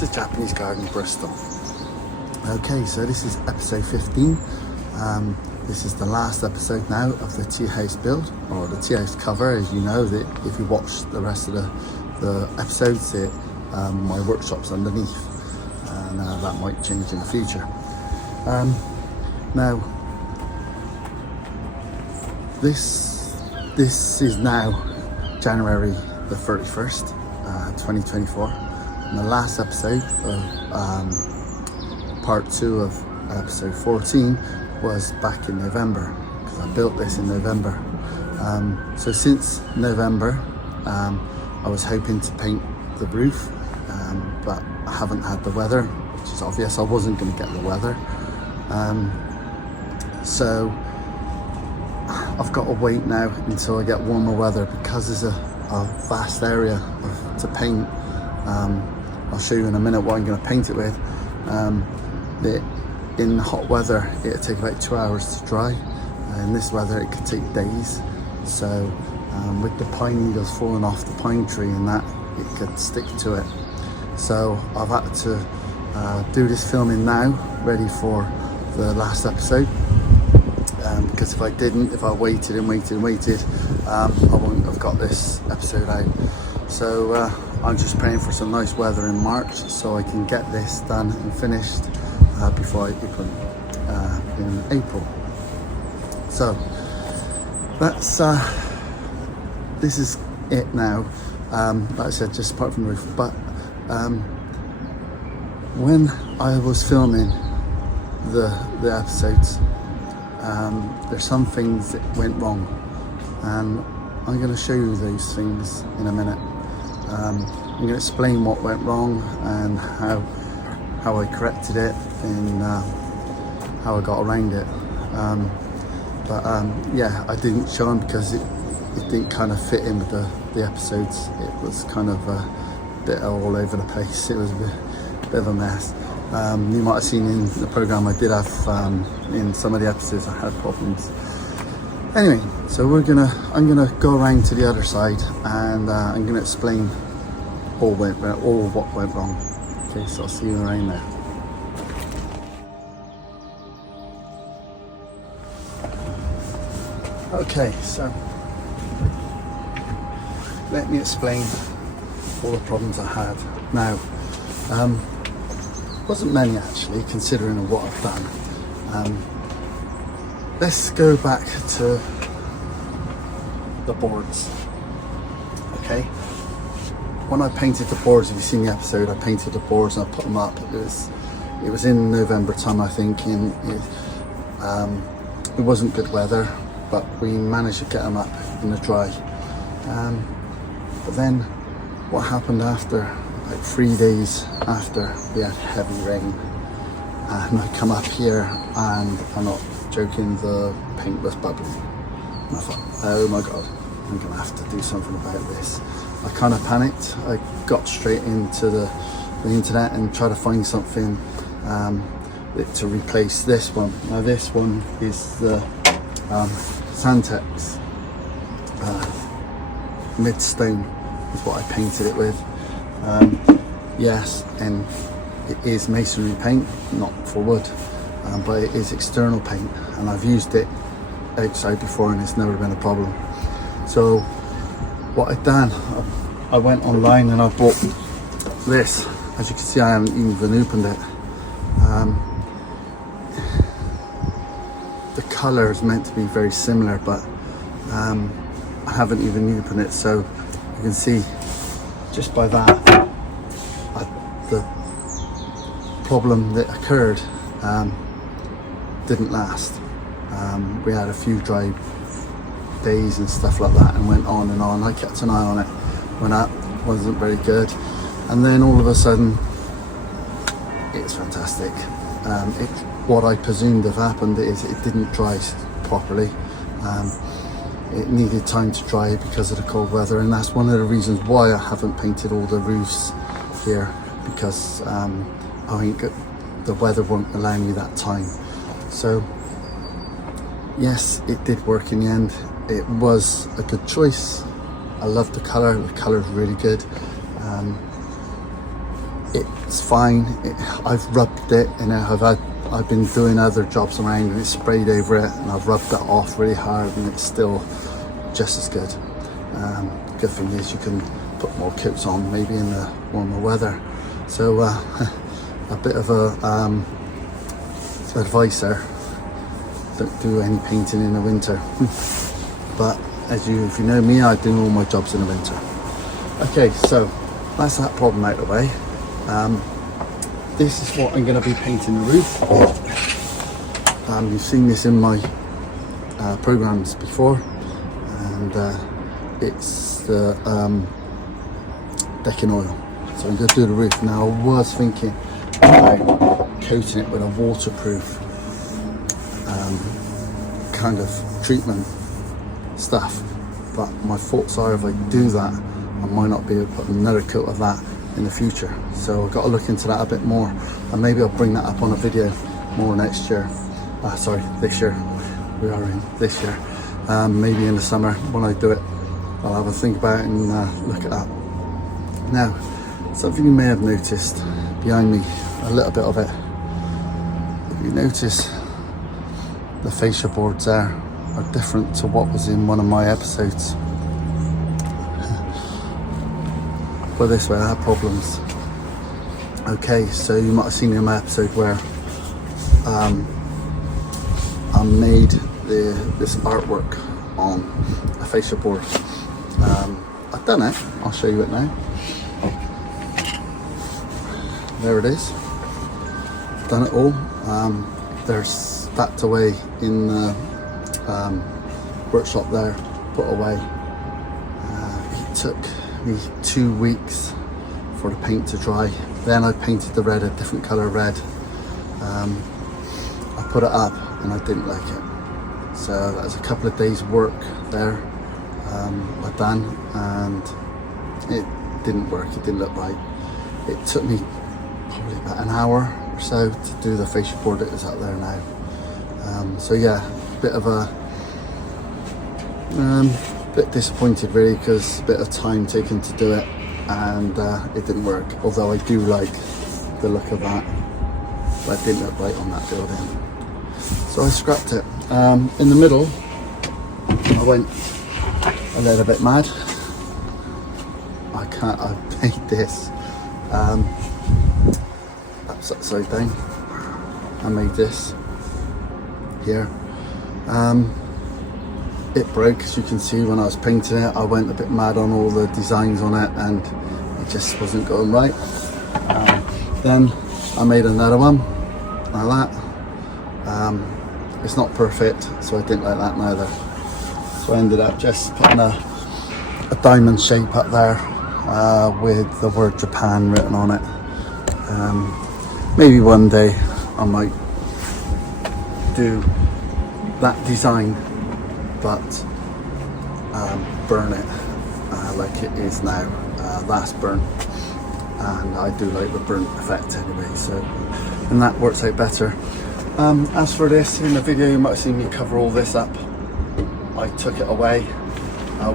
to Japanese Garden Bristol. Okay, so this is episode 15. This is the last episode now of the tea house build, or the tea house cover. As you know, that if you watch the rest of the episodes, my workshop's underneath, and that might change in the future. Now, this is now January the 31st, 2024, and the last episode of part 2 of episode 14 was back in November, because I built this in November. So since November, I was hoping to paint the roof, but I haven't had the weather, which is obvious. I wasn't going to get the weather. So I've got to wait now until I get warmer weather, because there's a vast area to paint. I'll show you in a minute what I'm going to paint it with. In hot weather, it'll take about 2 hours to dry. In this weather, it could take days. So with the pine needles falling off the pine tree and that, it could stick to it. So I've had to do this filming now, ready for the last episode. Because if I waited, I wouldn't have got this episode out. So I'm just praying for some nice weather in March, so I can get this done and finished before I open in April. So that's this is it now. Like I said, just apart from the roof. But when I was filming the episodes, there's some things that went wrong, and I'm going to show you those things in a minute. I'm going to explain what went wrong and how I corrected it, and how I got around it. Yeah, I didn't show them because it didn't kind of fit in with the episodes. It was kind of a bit all over the place. It was a bit of a mess. You might have seen in the program I did have in some of the episodes I had problems. Anyway, so I'm gonna go around to the other side, and I'm gonna explain all what went wrong. Okay, so I'll see you around there. Okay, so let me explain all the problems I had. Now, wasn't many actually, considering what I've done. Let's go back to the boards. Okay, when I painted the boards, if you've seen the episode, I painted the boards and I put them up. It was in November time, I think, and it wasn't good weather, but we managed to get them up in the dry. But then what happened after, like 3 days after, we had heavy rain, and I come up here and I'm not joking, the paint was bubbling. And I thought, oh my god, I'm gonna have to do something about this. I kind of panicked. I got straight into the internet and tried to find something to replace this one. Now this one is the Santex Midstone is what I painted it with. Yes, and it is masonry paint, not for wood, but it is external paint, and I've used it outside before and it's never been a problem. So what I've done, I went online and I bought this. As you can see, I haven't even opened it. The colour is meant to be very similar, but I haven't even opened it, so you can see just by that the problem that occurred didn't last. We had a few dry days and stuff like that, and went on and on. I kept an eye on it. Went up, wasn't very good, and then all of a sudden it's fantastic. What I presumed have happened is it didn't dry properly. It needed time to dry because of the cold weather, and that's one of the reasons why I haven't painted all the roofs here, because I think the weather won't allow me that time. So yes, it did work in the end. It was a good choice. I love the colour. The colour is really good. it's fine. I've rubbed it, you know, I've been doing other jobs around and it's sprayed over it, and I've rubbed that off really hard, and it's still just as good. Good thing is you can put more coats on maybe in the warmer weather. So a bit of a advice there: don't do any painting in the winter. But if you know me, I do all my jobs in the winter. Okay, so that's that problem out of the way. This is what I'm going to be painting the roof. You've seen this in my programs before, and it's the decking oil. So I'm going to do the roof. Now, I was thinking about coating it with a waterproof kind of treatment stuff, but my thoughts are, if I do that, I might not be able to put another coat of that in the future. So I've got to look into that a bit more, and maybe I'll bring that up on a video more next year. This year. We are in this year. Maybe in the summer when I do it, I'll have a think about it and look at that. Now, something you may have noticed behind me, a little bit of it. If you notice, the fascia boards there are different to what was in one of my episodes. Put it this way, I had problems. Okay, so you might have seen in my episode where I made this artwork on a fascia board. I've done it, I'll show you it now. There it is. Done it all. They're stacked away in the workshop there, put away. It took me 2 weeks for the paint to dry. Then I painted the red a different colour red. I put it up and I didn't like it. So that was a couple of days work there I done, and it didn't work, it didn't look right. It took me probably about an hour or so to do the fascia board that is out there now. So yeah, bit of a bit disappointed really, because a bit of time taken to do it, and it didn't work. Although I do like the look of that, but it didn't look right on that building. So I scrapped it. In the middle, I went a little bit mad. I made this upside down. I made this here. It broke, as you can see when I was painting it. I went a bit mad on all the designs on it, and it just wasn't going right. Then I made another one like that. It's not perfect, so I didn't like that neither. So I ended up just putting a diamond shape up there with the word Japan written on it. Maybe one day I might do that design, but burn it like it is now. That's burnt, and I do like the burnt effect anyway, so, and that works out better. As for this, in the video you might have seen me cover all this up. I took it away,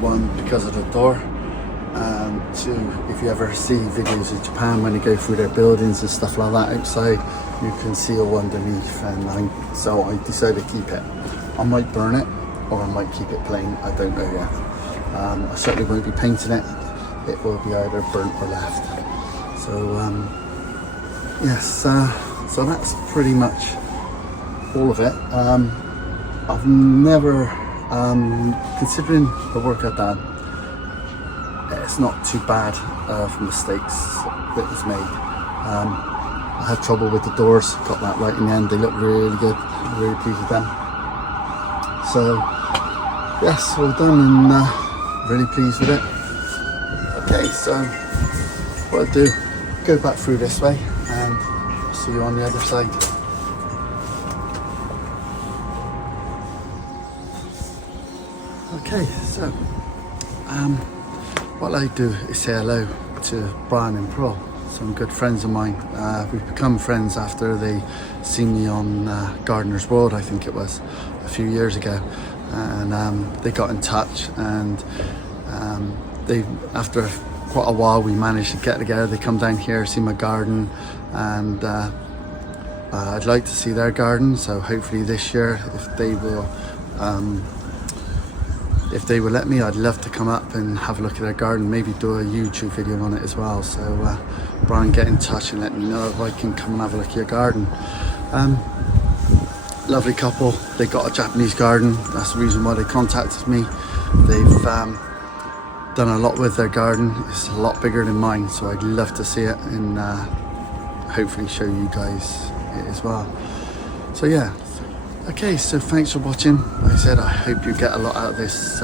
one, because of the door, and two, if you ever see videos of Japan when they go through their buildings and stuff like that outside, you can see all underneath, and so I decided to keep it. I might burn it, or I might keep it plain, I don't know yet. I certainly won't be painting it. It will be either burnt or left. So yes, so that's pretty much all of it. I've never, considering the work I've done, it's not too bad for mistakes that was made. I had trouble with the doors, got that right in the end. They look really good, I'm really pleased with them. So yes, all done, and really pleased with it. Okay, so what I'll do, go back through this way, and I'll see you on the other side. Okay, so what I do is say hello to Brian and Pearl, some good friends of mine. We've become friends after they seen me on Gardener's World, I think it was, a few years ago, and they got in touch, and they, after quite a while we managed to get together. They come down here, see my garden, and I'd like to see their garden. So hopefully this year, if they will let me, I'd love to come up and have a look at their garden, maybe do a YouTube video on it as well. So Brian, get in touch and let me know if I can come and have a look at your garden. Lovely couple. They got a Japanese garden. That's the reason why they contacted me. They've done a lot with their garden. It's a lot bigger than mine, so I'd love to see it and hopefully show you guys it as well. So yeah, okay, so thanks for watching. Like I said, I hope you get a lot out of this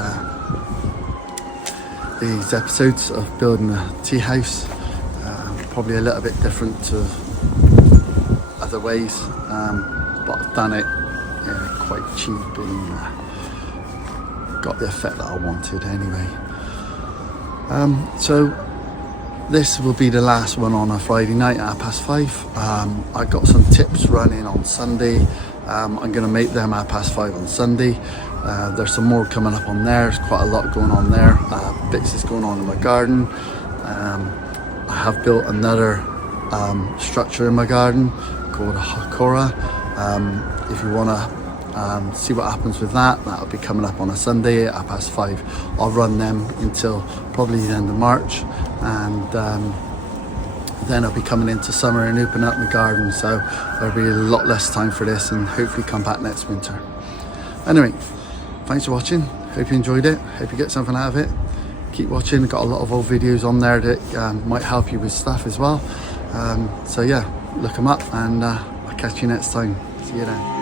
these episodes of building a tea house. Probably a little bit different to other ways, but I've done it quite cheap and got the effect that I wanted anyway. So this will be the last one on a Friday night at 5:30. I got some tips running on Sunday. I'm going to make them at 5:30 on Sunday. There's some more coming up on there. There's quite a lot going on there. Bits is going on in my garden. I have built another structure in my garden called a Hakora. If you want to see what happens with that, that'll be coming up on a Sunday at 5:30. I'll run them until probably the end of March, and then I'll be coming into summer and open up my garden, so there'll be a lot less time for this, and hopefully come back next winter. Anyway, thanks for watching. Hope you enjoyed it. Hope you get something out of it. Keep watching. Got a lot of old videos on there that might help you with stuff as well. So yeah, look them up, and I'll catch you next time. See you then.